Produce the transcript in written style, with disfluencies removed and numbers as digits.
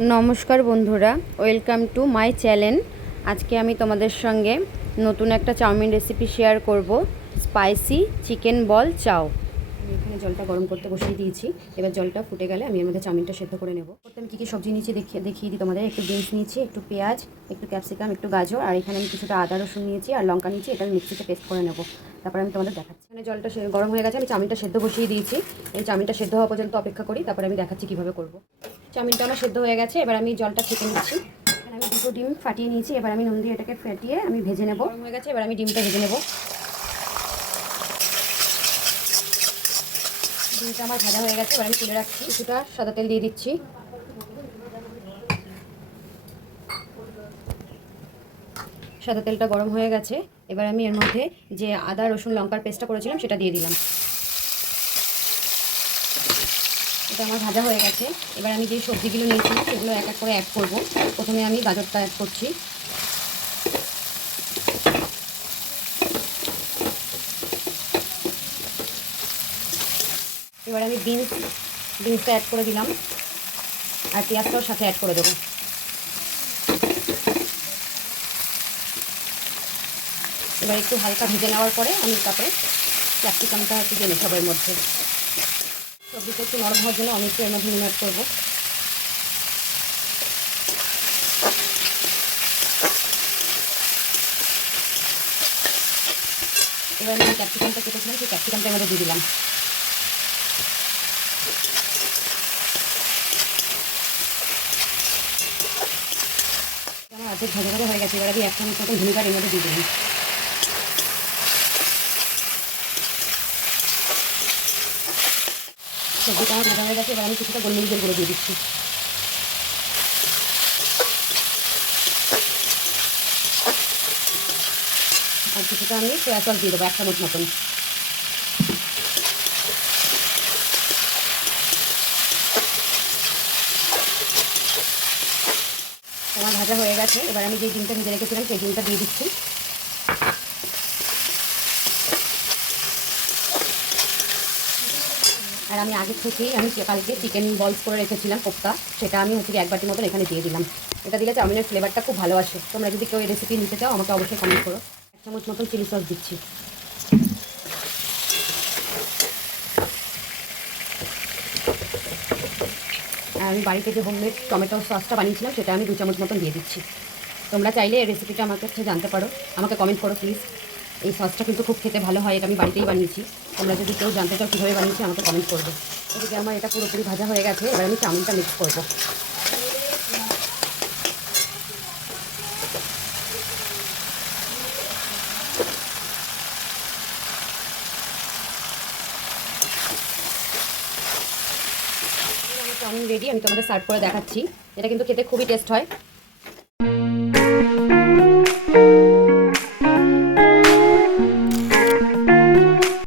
নমস্কার বন্ধুরা, welcome to my channel. আজকে আমি তোমাদের সঙ্গে নতুন একটা চাউমিন রেসিপি শেয়ার করব, স্পাইসি চিকেন বল চাও। আমি এখানে জলটা গরম করতে বসিয়ে দিয়েছি। এবার জলটা ফুটে গেলে আমি এর মধ্যে চাউমিনটা সেদ্ধ করে নেব। করতে আমি কী কী সবজি নিয়েছি দেখিয়ে দিই তোমাদের। একটু বিনস নিয়েছি, একটু পেঁয়াজ, একটু ক্যাপসিকাম, একটু গাজর, আর এখানে আমি কিছুটা আদা রসুন নিয়েছি আর লঙ্কা নিয়েছি। এটা আমি মিক্সিতে পেস্ট করে নেব। তারপরে আমি তোমাদের দেখাচ্ছি। এখানে জলটা গরম হয়ে গেছে, আমি চাউমিনটা সেদ্ধ বসিয়ে দিয়েছি। এই চাউমিনটা সেদ্ধ হওয়া পর্যন্ত অপেক্ষা করি, তারপরে আমি দেখাচ্ছি কীভাবে করব। চাউমিনটা আমার সেদ্ধ হয়ে গেছে, এবার আমি জলটা ছেঁকে নিচ্ছি। এখানে আমি দুটো ডিম ফাটিয়ে নিয়েছি, এবার আমি নুন দিয়ে এটাকে ফেটিয়ে আমি ভেজে নেব। গরম হয়ে গেছে, এবার আমি ডিমটা ভেজে নেব। ডিমটা আমার ভাজা হয়ে গেছে, এবার আমি তুলে রাখছি। কিছুটা সাদা তেল দিয়ে দিচ্ছি। সাদা তেলটা গরম হয়ে গেছে, এবার আমি এর মধ্যে যে আদা রসুন লঙ্কার পেস্টটা করেছিলাম সেটা দিয়ে দিলাম। এটা আমার ভাজা হয়ে গেছে, এবার আমি যে সবজিগুলো নিয়েছি সেগুলো এক এক করে অ্যাড করব। প্রথমে আমি গাজরটা অ্যাড করছি। এবার আমি বিনসটা অ্যাড করে দিলাম, আর পেঁয়াজটাও সাথে অ্যাড করে দেবো। এবার একটু হালকা ভেজে নেওয়ার পরে আমি তারপরে ক্যাপসিকামটা একটু দিয়ে সবের মধ্যে। সবজিটা একটু নরম হওয়ার জন্য আমি একটু এর মধ্যে নুন অ্যাড করবো। এবার আমি ক্যাপসিকামটা কেটেছিলাম, সেই ক্যাপসিকামটা এর মধ্যে দিয়ে দিলাম। আমার অর্ধেক ভাজা ভাজা হয়ে গেছে, এবার আমি 1 চামচ মতো ভিনেগার এর মধ্যে দিয়ে দিলাম। সবজিটা আমার ভাজা হয়ে গেছে, এবার আমি কিছুটা গোলমরিচের গুঁড়ো দিয়ে দিচ্ছি। আর কিছুটা আমি সয়া সস দিয়ে দেবো, 1 চামচ মতন। আমার ভাজা হয়ে গেছে, এবার আমি যে ডিমটা ভেজে রেখেছিলাম সেই ডিমটা দিয়ে দিচ্ছি। আর আমি আগে থেকেই কালকে চিকেন বলস করে রেখেছিলাম কোপ্তা, সেটা আমি 1 বাটি মতন এখানে দিয়ে দিলাম। এটা দিলে চাউমিনের ফ্লেভারটা খুব ভালো আসে। তোমরা যদি কেউ এই রেসিপি নিতে চাও আমাকে অবশ্যই কমেন্ট করো। 1 চামচ মতন চিলি সস দিচ্ছি। আর আমি বাড়িতে যে হোমমেড টমেটো সসটা বানিয়েছিলাম সেটা আমি 2 চামচ মতন দিয়ে দিচ্ছি। তোমরা চাইলে এই রেসিপিটা আমার কাছে জানতে পারো, আমাকে কমেন্ট করো প্লিজ। এই সসটা কিন্তু খুব খেতে ভালো হয়, এটা আমি বাড়িতেই বানিয়েছি। তোমরা যদি কেউ জানতে চাও কীভাবে বানিয়েছি আমাকে কমেন্ট করবে। এদিকে আমার এটা পুরোপুরি ভাজা হয়ে গেছে, এবার আমি চাউমিনটা মিক্স করবো। চাউমিন রেডি, আমি তোমাদের সার্ভ করে দেখাচ্ছি। এটা কিন্তু খেতে খুবই টেস্ট হয়।